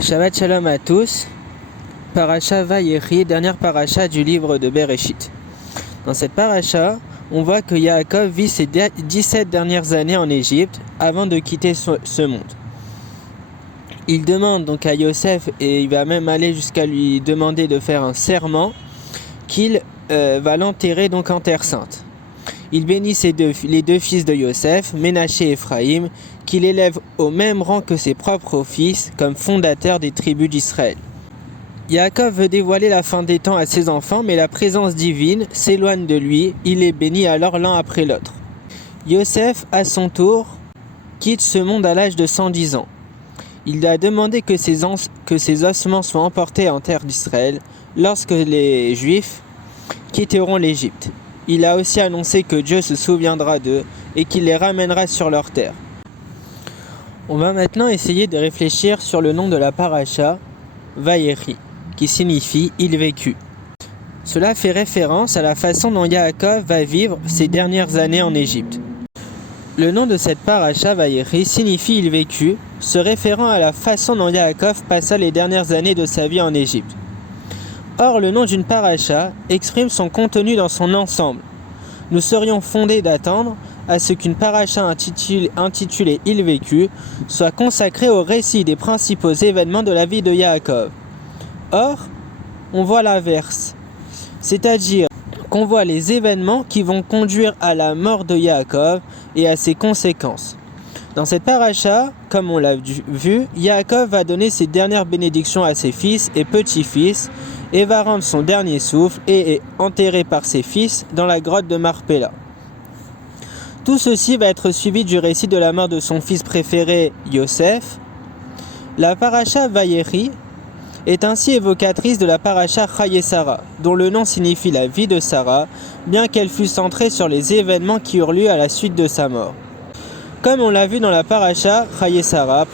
Shabbat Shalom à tous. Paracha Vayechi, dernière paracha du livre de Bereshit. Dans cette paracha, on voit que Yaakov vit ses 17 dernières années en Égypte avant de quitter ce monde. Il demande donc à Yosef, et il va même aller jusqu'à lui demander de faire un serment, qu'il va l'enterrer donc en terre sainte. Il bénit les deux fils de Yosef, Ménaché et Ephraïm, qu'il élève au même rang que ses propres fils, comme fondateurs des tribus d'Israël. Yaakov veut dévoiler la fin des temps à ses enfants, mais la présence divine s'éloigne de lui, il les bénit alors l'un après l'autre. Yosef, à son tour, quitte ce monde à l'âge de 110 ans. Il a demandé que ses ossements soient emportés en terre d'Israël lorsque les Juifs quitteront l'Égypte. Il a aussi annoncé que Dieu se souviendra d'eux et qu'il les ramènera sur leur terre. On va maintenant essayer de réfléchir sur le nom de la paracha, Vayechi, qui signifie « il vécut ». Cela fait référence à la façon dont Yaakov va vivre ses dernières années en Égypte. Le nom de cette paracha, Vayechi, signifie « il vécut », se référant à la façon dont Yaakov passa les dernières années de sa vie en Égypte. Or, le nom d'une paracha exprime son contenu dans son ensemble. Nous serions fondés d'attendre à ce qu'une paracha intitulée « Il vécut » soit consacrée au récit des principaux événements de la vie de Yaakov. Or, on voit l'inverse, c'est-à-dire qu'on voit les événements qui vont conduire à la mort de Yaakov et à ses conséquences. Dans cette paracha, comme on l'a vu, Yaakov va donner ses dernières bénédictions à ses fils et petits-fils et va rendre son dernier souffle et est enterré par ses fils dans la grotte de Marpella. Tout ceci va être suivi du récit de la mort de son fils préféré, Yosef. La paracha Vayechi est ainsi évocatrice de la paracha Chaye Sarah, dont le nom signifie la vie de Sarah, bien qu'elle fût centrée sur les événements qui eurent lieu à la suite de sa mort. Comme on l'a vu dans la paracha Chaye Sarah,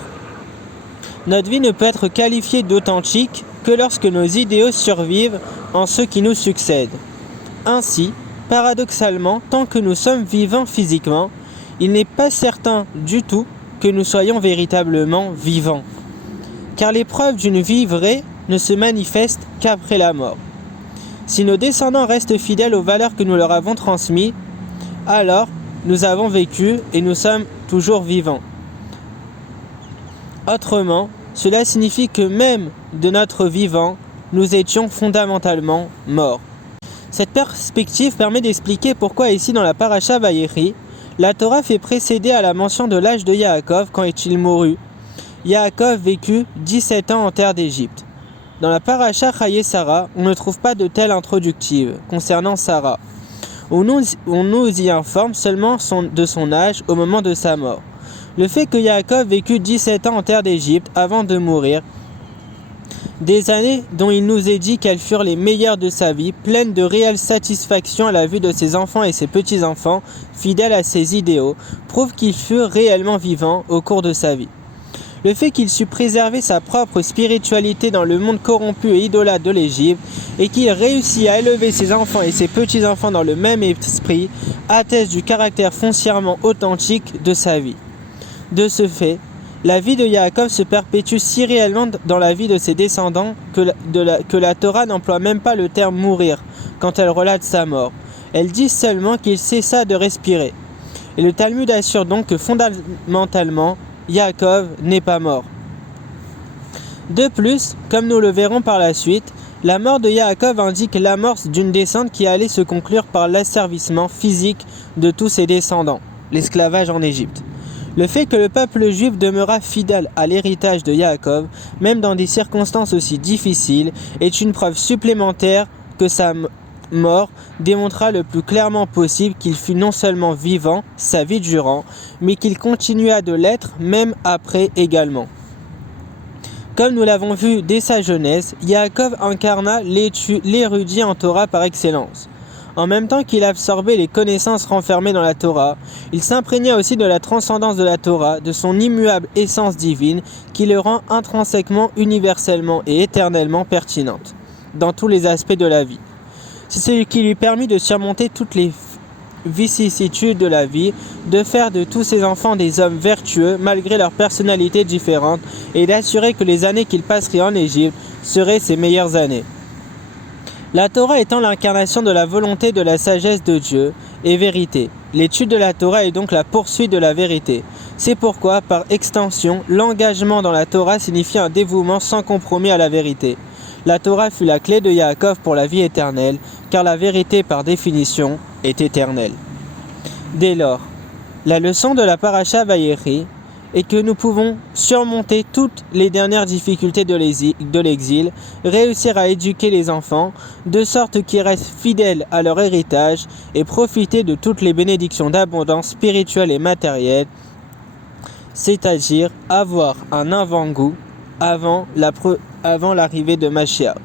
notre vie ne peut être qualifiée d'authentique que lorsque nos idéaux survivent en ceux qui nous succèdent. Ainsi, paradoxalement, tant que nous sommes vivants physiquement, il n'est pas certain du tout que nous soyons véritablement vivants. Car les preuves d'une vie vraie ne se manifestent qu'après la mort. Si nos descendants restent fidèles aux valeurs que nous leur avons transmises, alors nous avons vécu et nous sommes toujours vivants. Autrement, cela signifie que même de notre vivant, nous étions fondamentalement morts. Cette perspective permet d'expliquer pourquoi ici dans la paracha Vayechi, la Torah fait précéder à la mention de l'âge de Yaakov quand il mourut. Yaakov vécut 17 ans en terre d'Égypte. Dans la paracha Chaye Sarah, on ne trouve pas de telle introductive concernant Sarah. On nous y informe seulement de son âge au moment de sa mort. Le fait que Yaakov vécut 17 ans en terre d'Égypte avant de mourir, des années dont il nous est dit qu'elles furent les meilleures de sa vie, pleines de réelle satisfaction à la vue de ses enfants et ses petits-enfants, fidèles à ses idéaux, prouve qu'il fut réellement vivant au cours de sa vie. Le fait qu'il sut préserver sa propre spiritualité dans le monde corrompu et idolâtre de l'Égypte, et qu'il réussit à élever ses enfants et ses petits-enfants dans le même esprit, atteste du caractère foncièrement authentique de sa vie. De ce fait, la vie de Yaakov se perpétue si réellement dans la vie de ses descendants que la Torah n'emploie même pas le terme « mourir » quand elle relate sa mort. Elle dit seulement qu'il cessa de respirer. Et le Talmud assure donc que fondamentalement, Yaakov n'est pas mort. De plus, comme nous le verrons par la suite, la mort de Yaakov indique l'amorce d'une descente qui allait se conclure par l'asservissement physique de tous ses descendants, l'esclavage en Égypte. Le fait que le peuple juif demeura fidèle à l'héritage de Yaakov, même dans des circonstances aussi difficiles, est une preuve supplémentaire que sa mort démontra le plus clairement possible qu'il fut non seulement vivant sa vie durant, mais qu'il continua de l'être même après également. Comme nous l'avons vu dès sa jeunesse, Yaakov incarna l'érudit en Torah par excellence. En même temps qu'il absorbait les connaissances renfermées dans la Torah, il s'imprégna aussi de la transcendance de la Torah, de son immuable essence divine qui le rend intrinsèquement, universellement et éternellement pertinente dans tous les aspects de la vie. C'est ce qui lui permit de surmonter toutes les vicissitudes de la vie, de faire de tous ses enfants des hommes vertueux malgré leurs personnalités différentes et d'assurer que les années qu'il passerait en Égypte seraient ses meilleures années. La Torah étant l'incarnation de la volonté de la sagesse de Dieu et vérité. L'étude de la Torah est donc la poursuite de la vérité. C'est pourquoi, par extension, l'engagement dans la Torah signifie un dévouement sans compromis à la vérité. La Torah fut la clé de Yaakov pour la vie éternelle, car la vérité, par définition, est éternelle. Dès lors, la leçon de la Parasha Vayechi est que nous pouvons surmonter toutes les dernières difficultés de l'exil, réussir à éduquer les enfants, de sorte qu'ils restent fidèles à leur héritage et profiter de toutes les bénédictions d'abondance spirituelle et matérielle, c'est-à-dire avoir un avant-goût avant l'arrivée de Mashiach.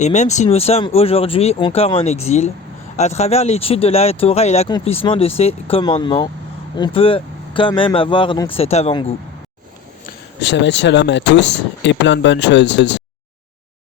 Et même si nous sommes aujourd'hui encore en exil, à travers l'étude de la Torah et l'accomplissement de ses commandements, on peut quand même avoir donc cet avant-goût. Shabbat Shalom à tous et plein de bonnes choses.